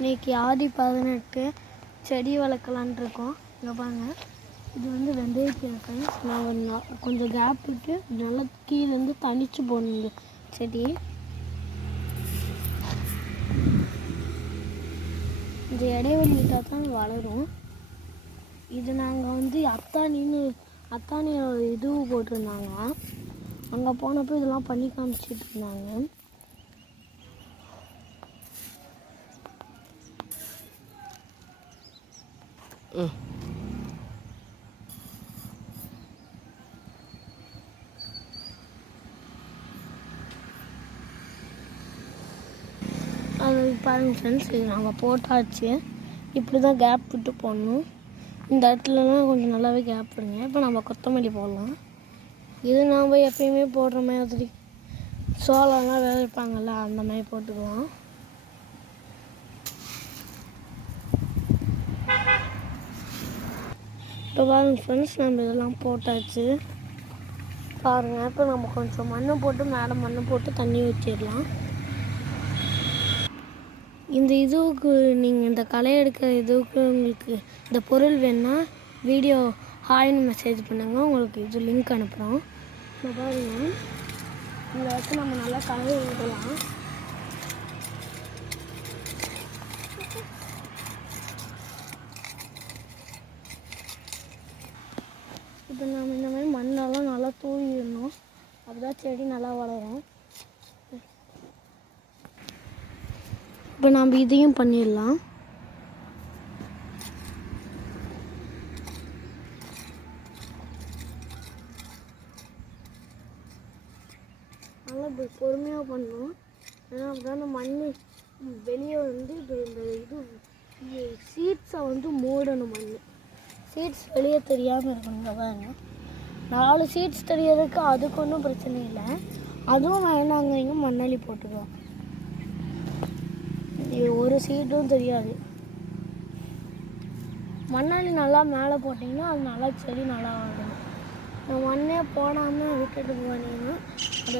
இன்றைக்கி ஆடி 18 செடி வளர்க்கலான்ட்டு இருக்கோம். இங்கே பாருங்க, இது வந்து வெந்தயக்கீரை ஃப்ரெண்ட்ஸ். நான் கொஞ்சம் கேப் விட்டு நல்லா கீழேருந்து தனிச்சு போடணுங்க செடி. இந்த இடைவெளி விட்டால் தான் வளரும். இது நாங்கள் வந்து அத்தானி இதுவும் போட்டிருந்தாங்க. அங்கே போனப்போ இதெல்லாம் பண்ணி காமிச்சிட்டு இருந்தாங்க. அது பாருங்கள் ஃப்ரெண்ட்ஸ், இது நாங்கள் போட்டாச்சு. இப்படி தான் கேப் விட்டு போடணும். இந்த இடத்துலலாம் கொஞ்சம் நல்லாவே கேப் விடுங்க. இப்போ நம்ம கொத்தமல்லி போடலாம். இது நாம் எப்பயுமே போடுற மாதிரி சோளம்லாம் விளைவிப்பாங்கள்ல, அந்த மாதிரி போட்டுக்கலாம். இப்போ பாருங்கள் ஃப்ரெண்ட்ஸ், நம்ம இதெல்லாம் போட்டாச்சு பாருங்கள். இப்போ நம்ம கொஞ்சம் மண்ணை போட்டு மேலே மண்ணை போட்டு தண்ணி ஊற்றிடலாம். இந்த இதுவுக்கு நீங்கள் இந்த களை எடுக்கிற இதுவுக்கு உங்களுக்கு இந்த பொருள் வேணுன்னா வீடியோ ஹாய்னு மெசேஜ் பண்ணுங்கள், உங்களுக்கு இது லிங்க் அனுப்புகிறோம். இப்போ பாருங்கள், இந்த இடத்துல நம்ம நல்லா களை விடலாம். இப்போ நம்ம இந்த மாதிரி மண்ணெல்லாம் நல்லா தூவிடணும். அப்போதான் செடி நல்லா வளரும். இப்போ நம்ம இதையும் பண்ணிடலாம். நல்லா இப்படி பொறுமையாக பண்ணணும். ஏன்னா அப்போ அந்த மண் வெளியே வந்து இந்த இது சீட்ஸை வந்து மூடணும். மண் சீட்ஸ் வெளியே தெரியாமல் இருக்கணுங்க. பாருங்க, 4 சீட்ஸ் தெரியறதுக்கு அதுக்கு ஒன்றும் பிரச்சனை இல்லை. அதுவும் வேணாங்கிறீங்க, மண்ணள்ளி போட்டுக்கலாம். ஒரு சீட்டும் தெரியாது. மண்ணாளி நல்லா மேலே போட்டிங்கன்னா அது நல்லா செடி நல்லா வரும். மண்ணே போடாமல் விட்டுட்டு போனீங்கன்னா அது